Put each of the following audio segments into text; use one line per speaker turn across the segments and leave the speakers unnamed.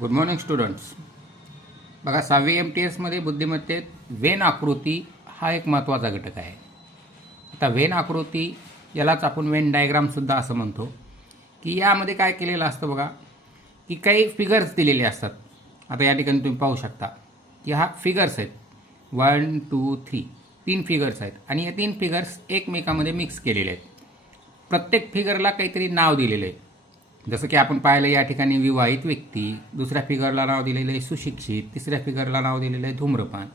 Good morning students बघा सहावी M T एसमध्ये बुद्धिमत्तेत वेन आकृती हा एक महत्त्वाचा घटक आहे. आता वेन आकृती यालाच आपण वेन डायग्रामसुद्धा असं म्हणतो. की यामध्ये काय केलेलं असतं बघा की काही फिगर्स दिलेले असतात. आता या ठिकाणी तुम्ही पाहू शकता की हा फिगर्स आहेत. वन टू थ्री तीन फिगर्स आहेत. आणि या तीन फिगर्स एकमेकामध्ये मिक्स केलेले आहेत. प्रत्येक फिगरला काहीतरी नाव दिलेलं आहे. जसं की आपण पाहिलं या ठिकाणी विवाहित व्यक्ती दुसऱ्या फिगरला नाव दिलेलं आहे सुशिक्षित तिसऱ्या फिगरला नाव दिलेलं आहे धूम्रपान.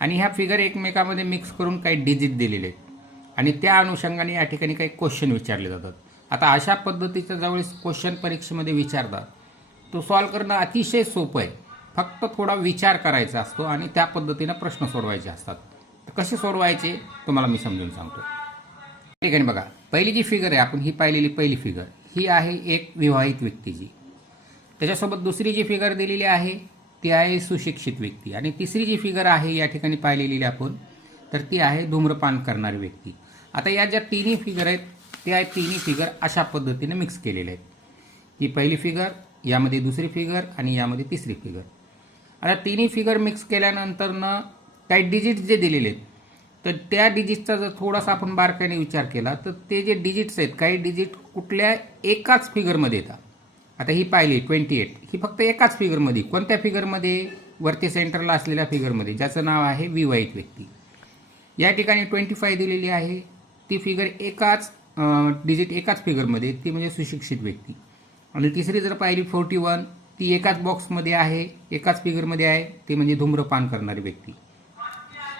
आणि ह्या फिगर एकमेकामध्ये मिक्स करून काही डिजिट दिलेले आहेत. आणि त्या अनुषंगाने या ठिकाणी काही क्वेश्चन विचारले जातात. आता अशा पद्धतीच्या ज्यावेळेस क्वेश्चन परीक्षेमध्ये विचारतात तो सॉल्व करणं अतिशय सोपं आहे. फक्त थोडा विचार करायचा असतो आणि त्या पद्धतीनं प्रश्न सोडवायचे असतात. तर कसे सोडवायचे? तुम्हाला मी समजून सांगतो. ठिकाणी बघा पहिली जी फिगर आहे आपण ही पाहिलेली पहिली फिगर ही आहे एक विवाहित व्यक्तीची त्याच्यासोबत दुसरी जी फिगर दिलेली आहे ती आहे सुशिक्षित व्यक्ती. आणि तिसरी जी फिगर आहे या ठिकाणी पाहिलेली आपण तर ती आहे धूम्रपान करणारी व्यक्ती. आता या ज्या तिन्ही फिगर आहेत त्या तिन्ही फिगर अशा पद्धतीने मिक्स केलेल्या आहेत. ही पहिली फिगर यामध्ये दुसरी फिगर आणि यामध्ये तिसरी फिगर आता तिन्ही फिगर मिक्स केल्यानंतरनं काही डिजिट जे दिलेले आहेत तर त्या डिजिटचा जर थोडासा आपण बारकाईने विचार केला तर ते जे डिजिट्स आहेत काही डिजिट कुठल्या एकाच फिगरमध्ये येतात. आता ही पाहिली ट्वेंटी एट ही फक्त एकाच फिगरमध्ये कोणत्या फिगरमध्ये वरती सेंटरला असलेल्या फिगरमध्ये ज्याचं नाव आहे विवाहित व्यक्ती. या ठिकाणी ट्वेंटी फाय दिलेली आहे. ती फिगर एकाच डिजिट एकाच फिगरमध्ये ती म्हणजे सुशिक्षित व्यक्ती. आणि तिसरी जर पाहिली फोर्टी वन ती एकाच बॉक्समध्ये आहे एकाच फिगरमध्ये आहे ती म्हणजे धूम्रपान करणारी व्यक्ती.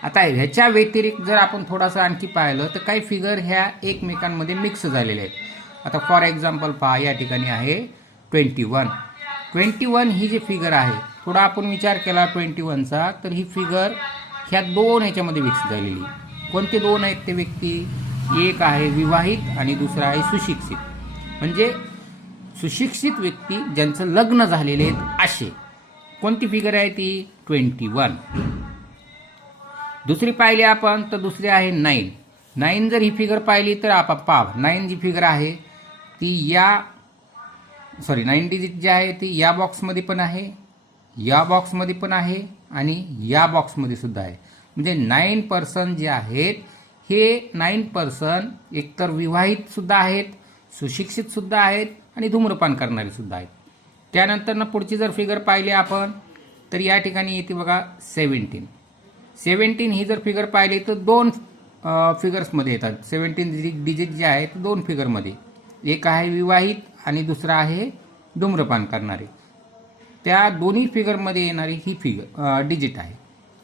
आता ह्याच्या व्यतिरिक्त जर आपण थोडासा आणखी पाहिलं तर काही फिगर ह्या एकमेकांमध्ये मिक्स झालेल्या आहेत. आता फॉर एक्झाम्पल पहा या ठिकाणी आहे ट्वेंटी वन ट्वेंटी वन ही जी फिगर आहे थोडा आपण विचार केला ट्वेंटी वनचा तर ही फिगर ह्या दोन ह्याच्यामध्ये मिक्स झालेली कोणते दोन आहेत ते व्यक्ती? एक आहे विवाहित आणि दुसरा आहे सुशिक्षित. म्हणजे सुशिक्षित व्यक्ती ज्यांचं लग्न झालेले आहेत असे. कोणती फिगर आहे ती? ट्वेंटी वन दुसरी पाहिली आपण तर दुसरी आहे नाईन नाईन जर ही फिगर पाहिली तर आपण पाव. नाईन जी फिगर आहे ती या सॉरी नाईन डिजिट जी आहे ती या बॉक्समध्ये पण आहे या बॉक्समध्ये पण आहे आणि या बॉक्समध्ये सुद्धा आहे. म्हणजे नाईन पर्सन जे आहेत हे नाईन पर्सन एकतर विवाहित सुद्धा आहेत सुशिक्षित सुद्धा आहेत आणि धूम्रपान करणारे सुद्धा आहेत. त्यानंतरनं पुढची जर फिगर पाहिली आपण तर या ठिकाणी येते बघा सेवन्टीन सेवन्टीन ही जर फिगर पाहिली तर दोन फिगर्समध्ये येतात. सेवन्टीन डिजिट जे आहे ते दोन फिगरमध्ये एक आहे विवाहित आणि दुसरा आहे धूम्रपान करणारे. त्या दोन्ही फिगरमध्ये येणारी ही फिगर डिजिट आहे.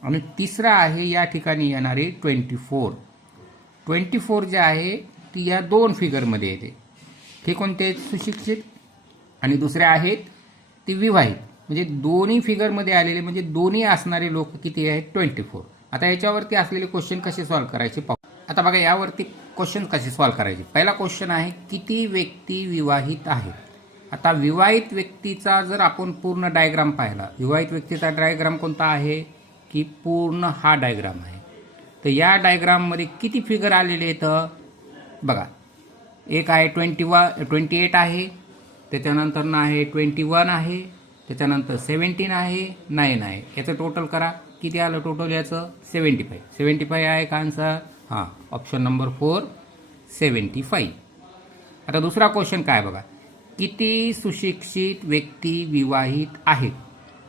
आणि तिसरा आहे या ठिकाणी येणारे ट्वेंटी फोर ट्वेंटी फोर जे आहे ती या दोन फिगरमध्ये येते. हे कोणते आहेत? सुशिक्षित. आणि दुसरे आहेत ती विवाहित. म्हणजे दोन्ही फिगरमध्ये आलेले म्हणजे दोन्ही असणारे लोक किती आहेत? ट्वेंटी फोर आता याच्यावरती असलेले क्वेश्चन कसे सॉल्व्ह करायचे पाहू. आता बघा यावरती क्वेश्चन कसे सॉल्व्ह करायचे? पहिला क्वेश्चन आहे किती व्यक्ती विवाहित आहेत? आता विवाहित व्यक्तीचा जर आपण पूर्ण डायग्राम पाहिला विवाहित व्यक्तीचा डायग्राम कोणता आहे? की पूर्ण हा डायग्राम आहे. तर या डायग्राममध्ये किती फिगर आलेले आहेत? बघा एक आहे ट्वेंटी वा ट्वेंटी एट आहे. त्याच्यानंतर आहे ट्वेंटी वन आहे. त्याच्यानंतर सेवन्टीन आहे नाईन आहे. याचं टोटल करा. किती आलं टोटल याचं? सेवन्टी फाईव्ह सेवन्टी फाईव्ह आहे का आन्सर हां option number four seventy five आता दुसरा क्वेश्चन काय बघा? किती सुशिक्षित व्यक्ती विवाहित आहेत?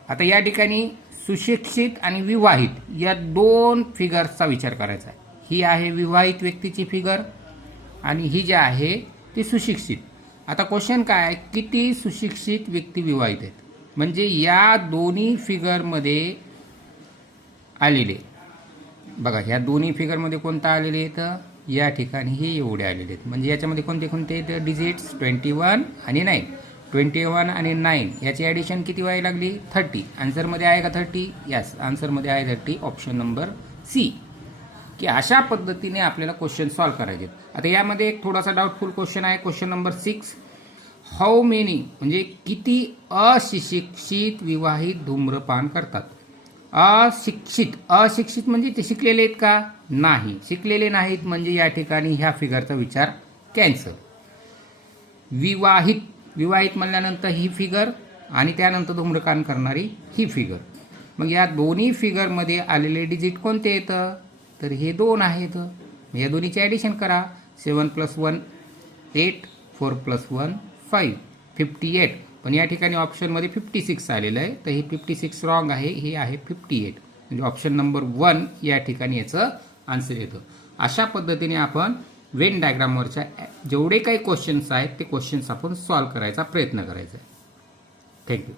आता या ठिकाणी सुशिक्षित आणि विवाहित या दोन फिगर्सचा विचार करायचा आहे. ही आहे विवाहित व्यक्तीची फिगर आणि ही जी आहे ती सुशिक्षित. आता क्वेश्चन काय आहे? किती सुशिक्षित व्यक्ती विवाहित आहेत? म्हणजे या दोन्ही फिगरमध्ये आलेले. बघा ह्या दोन्ही फिगरमध्ये कोणता आलेले आहेत? या ठिकाणी हे एवढे आलेले आहेत. म्हणजे याच्यामध्ये कोणते कोणते आहेत? डिजिट्स ट्वेंटी वन आणि नाईन ट्वेंटी वन आणि नाईन याची ॲडिशन किती व्हायला लागली? थर्टी आन्सरमध्ये आहे का थर्टी यस आन्सरमध्ये आहे थर्टी ऑप्शन नंबर सी की अशा पद्धतीने आपल्याला क्वेश्चन सॉल्व्ह करायचे आता यामध्ये एक थोडासा डाऊटफुल क्वेश्चन आहे. Question number six how many म्हणजे किती अशिक्षित विवाहित धूम्रपान करतात. अशिक्षित. अशिक्षित म्हणजे ते शिकलेले आहेत का? नाही. शिकलेले नाहीत म्हणजे या ठिकाणी ह्या फिगरचा विचार कॅन्सल विवाहित. विवाहित म्हणल्यानंतर ही फिगर आणि त्यानंतर धूम्रपान करणारी ही फिगर मग या दोन्ही फिगरमध्ये आलेले डिजिट कोणते येतं तर हे दोन आहेत. या दोन्हीचे ॲडिशन करा. Seven plus one eight four plus one five fifty eight पण या ठिकाणी ऑप्शनमध्ये फिफ्टी सिक्स आलेलं आहे. तर हे फिफ्टी सिक्स रॉंग आहे हे आहे फिफ्टी एट म्हणजे ऑप्शन नंबर वन या ठिकाणी याचं आन्सर येतं. अशा पद्धतीने आपण वेन डायग्रामवरच्या जेवढे काही क्वेश्चन्स आहेत ते क्वेश्चन्स आपण सॉल्व करायचा प्रयत्न करायचा आहे. थँक्यू